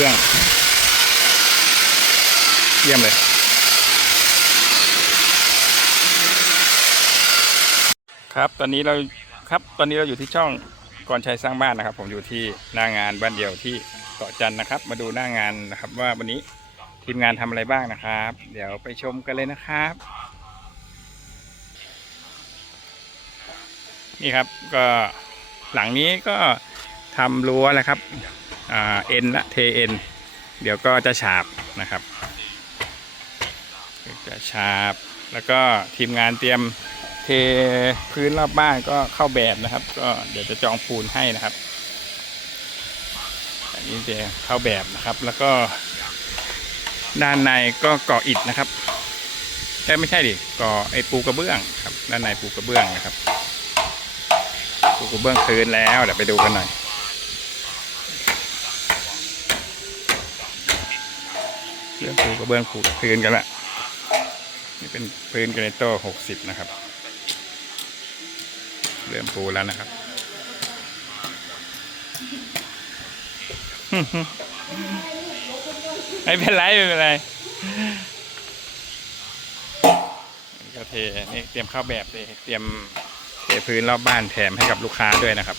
รื่อง เยี่ยมเลยครับตอนนี้เราครับตอนนี้เราอยู่ที่ช่องกรชัยสร้างบ้านนะครับ ผมอยู่ที่หน้างานบ้านเดียวที่เกาะจันทร์นะครับ มาดูหน้างานนะครับ ว่าวันนี้ทีมงานทำอะไรบ้างนะครับ เดี๋ยวไปชมกันเลยนะครับ นี่ครับก็หลังนี้ก็ ทำรั้วแล้วครับเอ็นละเทเอ็นเดี๋ยวก็จะฉาบนะครับจะฉาบแล้วก็ทีมงานเตรียมเทพื้นรอบบ้านก็เข้าแบบนะครับ ก็เดี๋ยวจะจองปูนให้นะครับ อันนี้จะเข้าแบบนะครับ แล้วก็ด้านในก็ก่ออิฐนะครับแต่ไม่ใช่ดิก่อไอ้ปูกระเบื้องครับ ด้านในปูกระเบื้องนะครับปูกระเบื้องพื้นแล้วเดี๋ยวไปดูกันหน่อย เรื่องปูกระเบื้องปูพื้นกันละนี่เป็นพื้นกรเนโต้หกสิบนะครับ เริ่มปูแล้วนะครับไม่เป็นไรไม่เป็นไรนี่ก็เทนี่เตรียมเข้าแบบเลยเตรียมเทพื้นรอบบ้านแถมให้กับลูกค้าด้วยนะครับ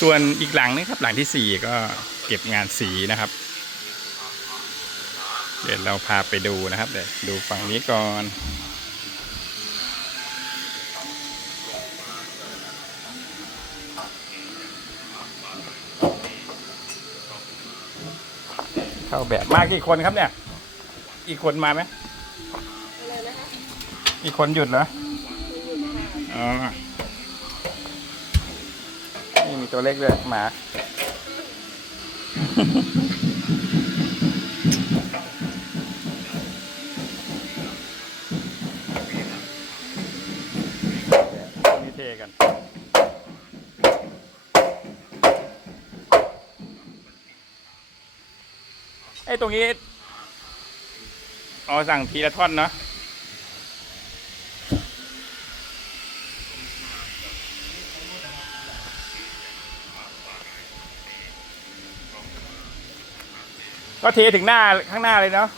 ส่วนอีกหลังนึงครับ หลังที่สี่ก็เก็บงานสีนะครับ เดี๋ยวเราพาไปดูนะครับเดี๋ยวดูฝั่งนี้ก่อนเข้าแบบมากี่คนครับเนี่ย อีกคนมาไหมอีกคนหยุดเหรออ๋อนี่มี ตัวเล็กเลยหมา นี่เทกัน ไอ้ตรงนี้อ๋อสั่งทีละท่อนเนาะ ก็เทถึงหน้าข้างหน้าเลยเนาะ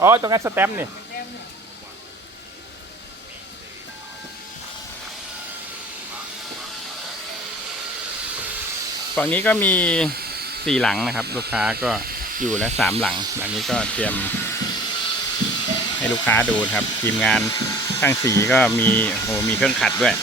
อ๋อตรงนั้นสแตมป์นี่ฝั่งนี้ก็มีสี่หลังนะครับ ลูกค้าก็อยู่แล้วสามหลัง หลังนี้ก็เตรียม ให้ลูกค้าดูครับ ทีมงานช่างสีก็มีโหมีเครื่องขัดด้วย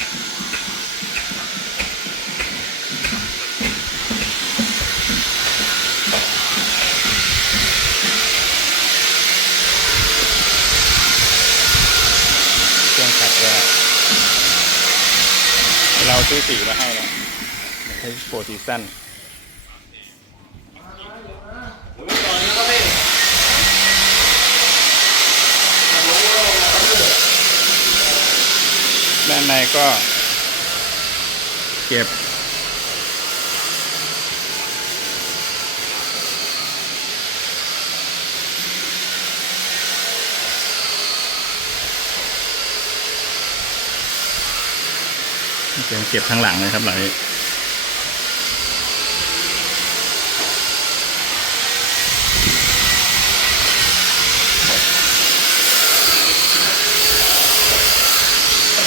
เครื่องขัดว่า เราซื้อสีมาให้นะใช้โปรซีซั่นด้านในก็ เก็บ เตรียมเก็บทั้งหลังเลยครับหลังนี้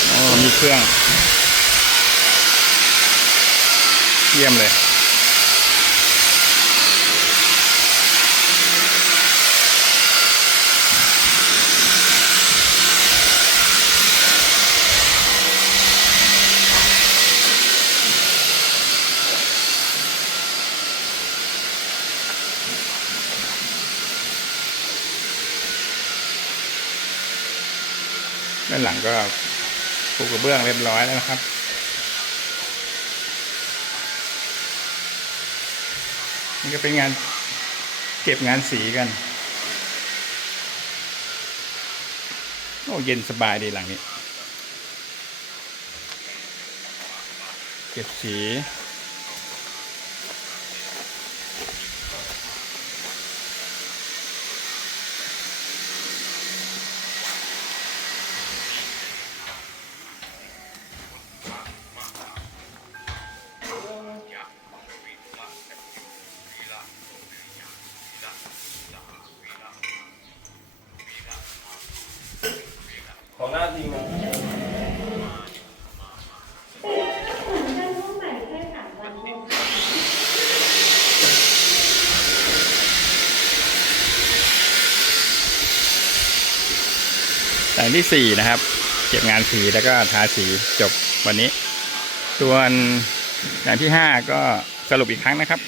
โอ้มีเครื่อง เยี่ยมเลย ด้านหลังก็ปูกระเบื้องเรียบร้อยแล้วนะครับ นี่ก็เป็นงานเก็บงานสีกัน โอ้เย็นสบายดีหลังนี้ เก็บสี ของหน้าจริงนะแต่งที่สี่นะครับ เก็บงานสีแล้วก็ทาสีจบวันนี้ ส่วนอย่างที่ห้าก็สรุปอีกครั้งนะครับ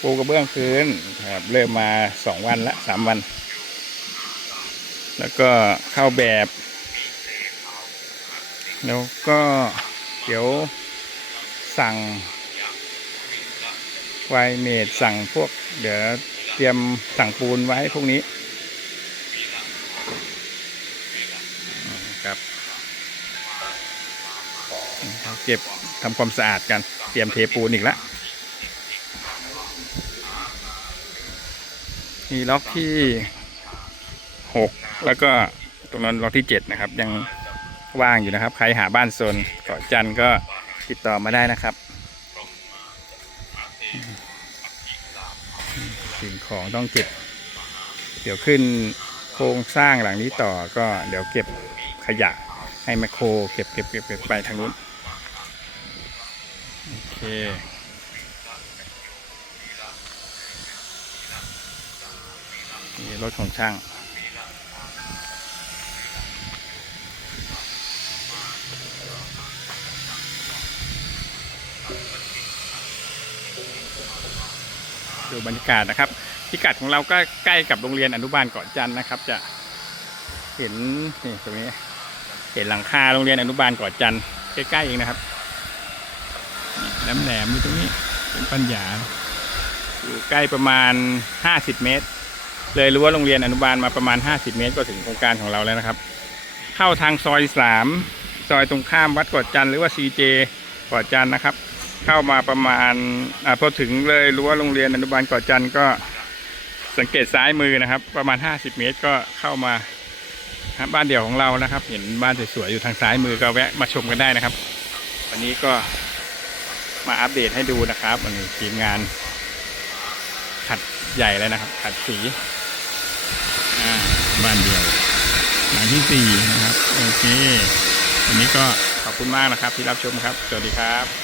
ปูกระเบื้องพื้นครับเริ่มมาสองวันละสามวัน แล้วก็เข้าแบบ แล้วก็เดี๋ยวสั่งไวเมดสั่งพวก เดี๋ยวเตรียมสั่งปูนไว้พวกนี้ครับเขาเก็บทำความสะอาดกัน เตรียมเทปูนอีกแล้วนี่ล็อกที่หกแล้วก็ตรงนั้นล็อกที่เจ็ดนะครับยัง ว่างอยู่นะครับ ใครหาบ้านโซนเกาะจันก็ติดต่อมาได้นะครับสิ่งของต้องเก็บ เดี๋ยวขึ้นโครงสร้างหลังนี้ต่อก็เดี๋ยวเก็บขยะให้แมคโครเก็บเก็บเก็บเก็บไปทางนู้นโอเคนี่รถของช่าง ดูบรรยากาศนะครับ พิกัดของเราก็ใกล้กับโรงเรียนอนุบาลเกาะจันทร์นะครับ จะเห็นนี่ตรงนี้ เห็นหลังคาโรงเรียนอนุบาลเกาะจันทร์ใกล้ๆเองนะครับแหลมๆอยู่ตรงนี้เป็นปัญญาอยู่ใกล้ประมาณ 50 เมตร เลยรู้ว่าโรงเรียนอนุบาลมาประมาณ 50 เมตร ก็ถึงโครงการของเราแล้วนะครับ เข้าทางซอย 3 ซอยตรงข้ามวัดเกาะจันทร์หรือว่า CJ เกาะจันทร์นะครับ เข้ามาประมาณอพอถึงเลยรู้วโรงเรียนอนุบาลเกาะจันทร์ก็สังเกตซ้ายมือนะครับ ประมาณ 50 เมตรก็เข้ามาบ้านเดี่ยวของเรานะครับ เห็นบ้านสวยๆอยู่ทางซ้ายมือก็แวะมาชมกันได้นะครับ วันนี้ก็มาอัปเดตให้ดูนะครับวันนี้ทีมงานขัดใหญ่เลยนะครับ ขัดสีบ้านเดียวหลังที่สี่นะครับ โอเค วันนี้ก็ขอบคุณมากนะครับที่รับชมครับ สวัสดีครับ